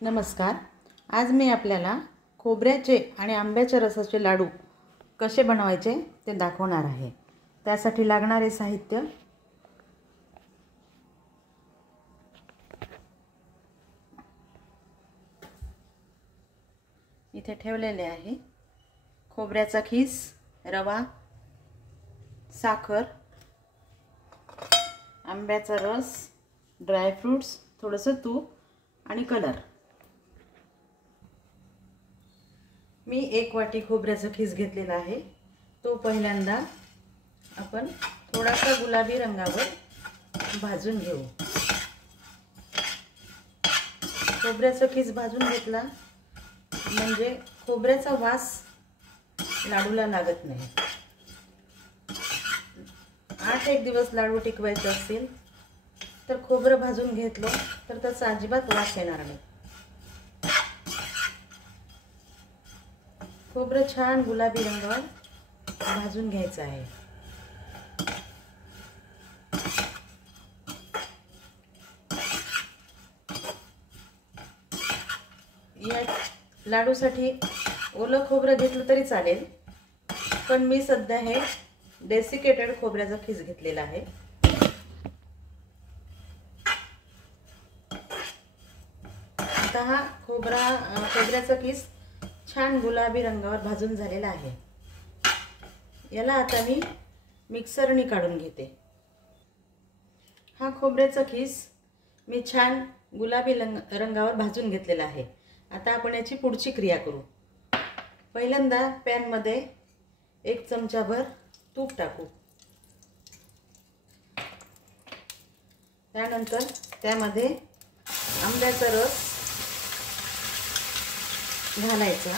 नमस्कार। आज मी आपल्याला खोबऱ्याचे आणि आंब्याच्या रसाचे लाडू कसे बनवायचे ते दाखवणार आहे। त्यासाठी लागणारे साहित्य इथे ठेवलेले आहे। खोबऱ्याचा खीस, रवा, साखर, आंब्याचा रस, ड्राय फ्रूट्स, थोडंसं तूप आणि कलर। मी 1 वाटी खोबऱ्याचा खीस घेतलेला आहे। तो पहिल्यांदा आपण थोडासा गुलाबी रंगावर भाजून घेऊ। खोबऱ्याचा खीस भाजून घेतला म्हणजे खोबऱ्याचा वास लाडूला लागत नाही। 8 दिवस लाडू टिकवायचे असतील तर खोबरं भाजून घेतलं तर त्याचा अजिबात वास येणार नाही। खोबरं छान गुलाबी रंगावर भाजून घ्यायचं आहे। या लाडूसाठी ओलं खोबरं घेतलं तरी चालेल, पण मी सध्या हे डेसिकेटेड खोबऱ्याचा खीस घेतलेला आहे। आता हा खोबऱ्याचा खीस छान गुलाबी रंगावर भाजून झालेला आहे। याला आता मी मिक्सरने काढून घेते। हा खोबऱ्याचा खीस मी छान गुलाबी रंगावर भाजून घेतलेला आहे। आता आपण याची पुढची क्रिया करू। पहिल्यांदा पॅन मध्ये 1 चमचाभर तूप टाकू। त्यानंतर त्यामध्ये आंब्याचा रस घालायचा।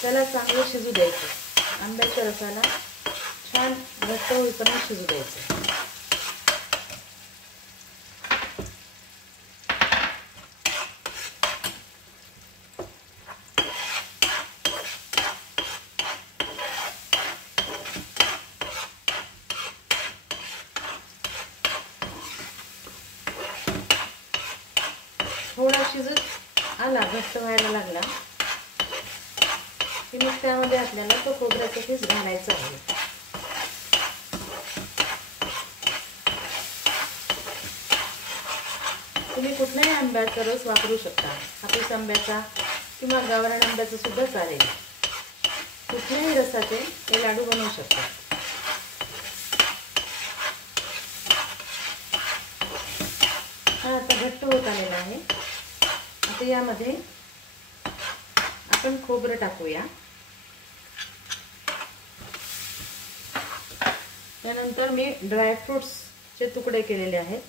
त्याला चांगलं शिजू द्यायचं। आंब्याच्या रसाला छान घट्ट होईपर्यंत शिजू द्यायचं। थोडा शिजत आला, घट्ट व्हायला लागला की मग त्यामध्ये आपल्याला तो खोबऱ्याचा खीस घालायचा आहे। तुम्ही कुठलाही आंब्याचा रस वापरू शकता। हापूस आंब्याचा किंवा गावरान आंब्याचा सुद्धा चालेल। कुठल्याही रसाचे हे लाडू बनवू शकता। हा आता घट्ट होत आलेला आहे। आता यामध्ये आपण खोबरं टाकूया। त्यानंतर मी ड्राय फ्रूट्सचे तुकडे केलेले आहेत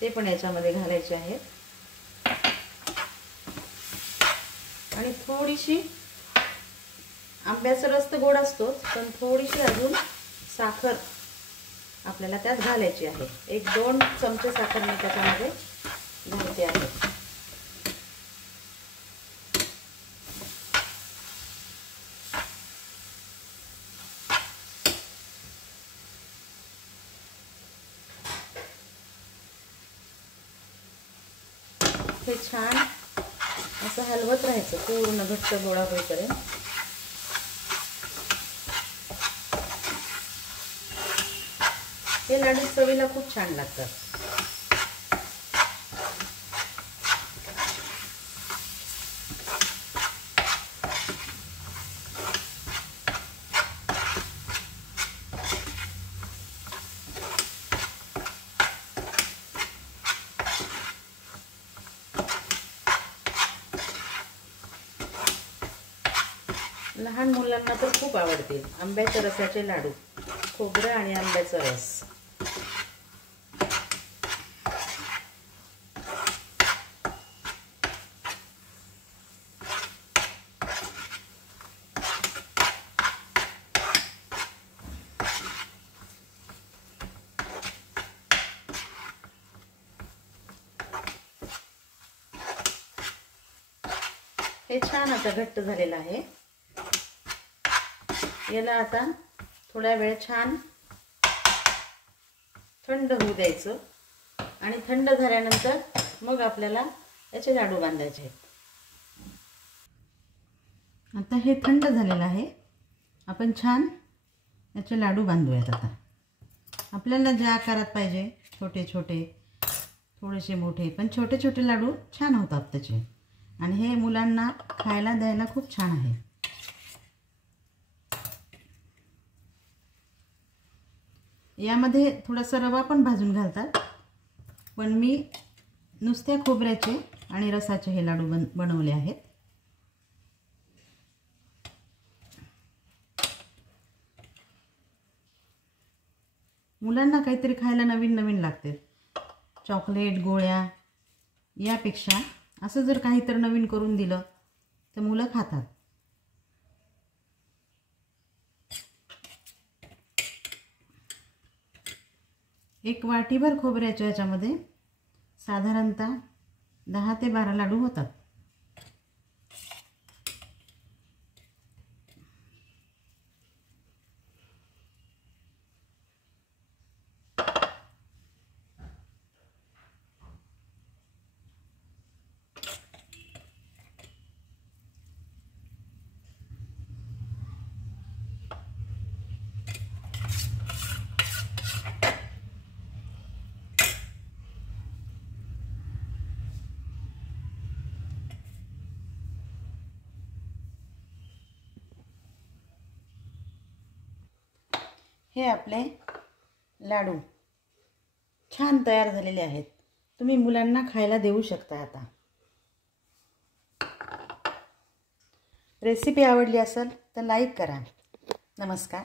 ते पण याच्यामध्ये घालायचे आहेत। आणि थोडीशी आंब्याचा रस तर गोड असतोच, पण थोडीशी अजून साखर आपल्याला त्यात घालायची आहे। 1-2 चमचे साखर मी त्याच्यामध्ये घालते आहे। हे छान असं हलवत राहायचं पूर्ण घट्ट गोळा होईपर्यंत। हे लाडू चवीला खूप छान लागतात। लहान मुलांना तर खूप आवडतील आंब्याच्या रसाचे लाडू। खोबरं आणि आंब्याचा रस। हे छान आता घट्ट झालेलं आहे। याला आता थोडा वेळ छान थंड होऊ द्यायचं आणि थंड झाल्यानंतर मग आपल्याला याचे लाडू बांधायचे आहेत. आता हे थंड झालेलं आहे. आपण छान याचे लाडू बांधूयात. आता आपल्याला ज्या आकारात पाहिजे, छोटे छोटे, थोडेसे मोठे, पण छोटे छोटे लाडू छान होतात त्याचे आणि हे मुलांना खायला द्यायला खूप छान आहे. यामध्ये थोडासा रवा पण भाजून घालतात, पण मी नुसत्या खोबऱ्याचे आणि रसाचे हे लाडू बनवले आहेत. मुलांना काहीतरी खायला नवीन नवीन लागते. चॉकलेट, गोळ्या यापेक्षा असं जर काहीतरी नवीन करून दिलं तर मुलं खातात. एक वाटीभर खोबऱ्याच्या याच्यामध्ये साधारणतः 10 ते 12 लाडू होतात. हे आपले लाडू छान तयार झालेले आहेत. तुम्ही मुलांना खायला देऊ शकता. आता रेसिपी आवडली असेल तर लाईक करा. नमस्कार.